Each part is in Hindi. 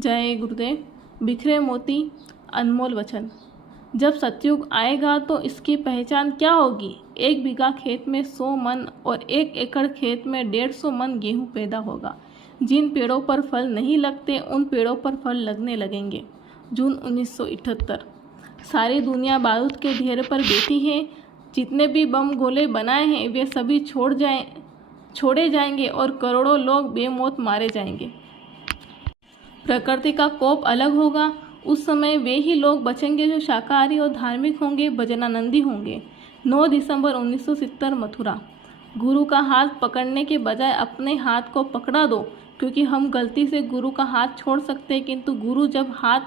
जय गुरुदेव। बिखरे मोती, अनमोल वचन। जब सतयुग आएगा तो इसकी पहचान क्या होगी? 1 बीघा खेत में 100 मन और 1 एकड़ खेत में 150 मन गेहूं पैदा होगा। जिन पेड़ों पर फल नहीं लगते उन पेड़ों पर फल लगने लगेंगे। जून 1978। सारी दुनिया बारूद के ढेर पर बैठी है। जितने भी बम गोले बनाए हैं वे सभी छोड़े जाएंगे और करोड़ों लोग बेमौत मारे जाएंगे। प्रकृति का कोप अलग होगा। उस समय वे ही लोग बचेंगे जो शाकाहारी और धार्मिक होंगे, भजनानंदी होंगे। 9 दिसंबर 1970 मथुरा। गुरु का हाथ पकड़ने के बजाय अपने हाथ को पकड़ा दो, क्योंकि हम गलती से गुरु का हाथ छोड़ सकते हैं, किंतु गुरु जब हाथ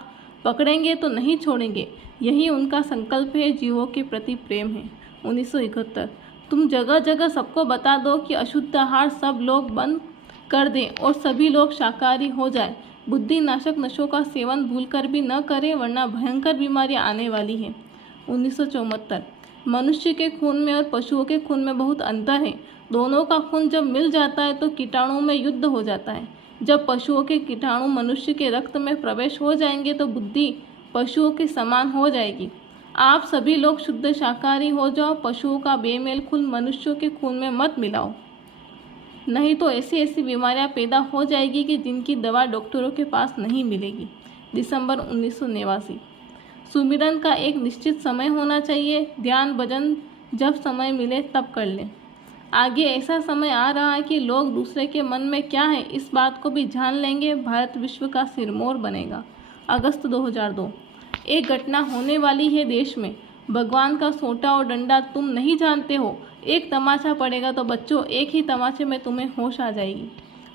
पकड़ेंगे तो नहीं छोड़ेंगे। यही उनका संकल्प है, जीवों के प्रति प्रेम है। 1971। तुम जगह जगह सबको बता दो कि अशुद्ध आहार सब लोग बंद कर दें और सभी लोग शाकाहारी हो जाए। बुद्धि नाशक नशों का सेवन भूलकर भी न करें, वरना भयंकर बीमारियां आने वाली हैं। 1974। मनुष्य के खून में और पशुओं के खून में बहुत अंतर है। दोनों का खून जब मिल जाता है तो कीटाणुओं में युद्ध हो जाता है। जब पशुओं के कीटाणु मनुष्य के रक्त में प्रवेश हो जाएंगे तो बुद्धि पशुओं के समान हो जाएगी। आप सभी लोग शुद्ध शाकाहारी हो जाओ। पशुओं का बेमेल खून मनुष्यों के खून में मत मिलाओ, नहीं तो ऐसी बीमारियां पैदा हो जाएगी कि जिनकी दवा डॉक्टरों के पास नहीं मिलेगी। दिसंबर 1989। सुमिरन का एक निश्चित समय होना चाहिए। ध्यान भजन जब समय मिले तब कर लें। आगे ऐसा समय आ रहा है कि लोग दूसरे के मन में क्या है इस बात को भी जान लेंगे। भारत विश्व का सिरमौर बनेगा। अगस्त 2002। एक घटना होने वाली है देश में। भगवान का सोटा और डंडा तुम नहीं जानते हो। एक तमाचा पड़ेगा तो बच्चों एक ही तमाचे में तुम्हें होश आ जाएगी।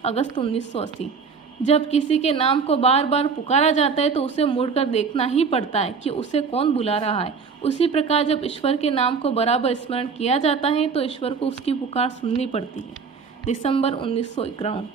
अगस्त 1980। जब किसी के नाम को बार बार पुकारा जाता है तो उसे मुड़कर देखना ही पड़ता है कि उसे कौन बुला रहा है। उसी प्रकार जब ईश्वर के नाम को बराबर स्मरण किया जाता है तो ईश्वर को उसकी पुकार सुननी पड़ती है। दिसंबर 1951।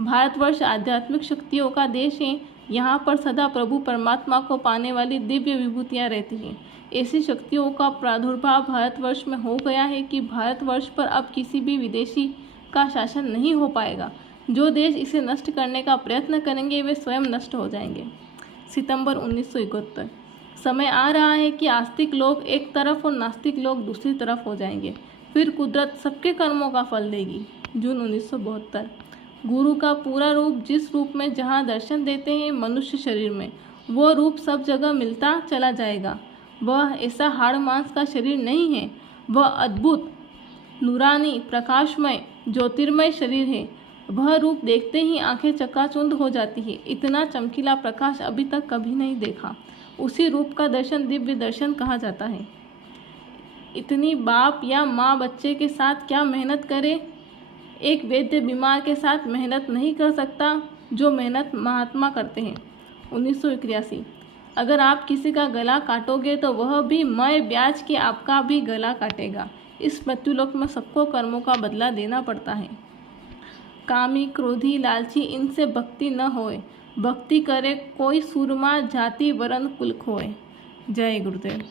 भारतवर्ष आध्यात्मिक शक्तियों का देश है। यहाँ पर सदा प्रभु परमात्मा को पाने वाली दिव्य विभूतियाँ रहती हैं। ऐसी शक्तियों का प्रादुर्भाव भारतवर्ष में हो गया है कि भारतवर्ष पर अब किसी भी विदेशी का शासन नहीं हो पाएगा। जो देश इसे नष्ट करने का प्रयत्न करेंगे वे स्वयं नष्ट हो जाएंगे। सितंबर 1971। समय आ रहा है कि आस्तिक लोग एक तरफ और नास्तिक लोग दूसरी तरफ हो जाएंगे। फिर कुदरत सबके कर्मों का फल देगी। जून 1972। गुरु का पूरा रूप जिस रूप में जहाँ दर्शन देते हैं मनुष्य शरीर में, वो रूप सब जगह मिलता चला जाएगा। वह ऐसा हाड़ मांस का शरीर नहीं है, वह अद्भुत नूरानी प्रकाशमय ज्योतिर्मय शरीर है। वह रूप देखते ही आंखें चकाचौंध हो जाती है। इतना चमकीला प्रकाश अभी तक कभी नहीं देखा। उसी रूप का दर्शन दिव्य दर्शन कहा जाता है। इतनी बाप या माँ बच्चे के साथ क्या मेहनत करे। एक वैद्य बीमार के साथ मेहनत नहीं कर सकता जो मेहनत महात्मा करते हैं। 1981। अगर आप किसी का गला काटोगे तो वह भी मय ब्याज के आपका भी गला काटेगा। इस मृत्युलोक में सबको कर्मों का बदला देना पड़ता है। कामी, क्रोधी, लालची इनसे भक्ति न होए। भक्ति करे कोई सूरमा, जाति वर्ण कुल खोए। जय गुरुदेव।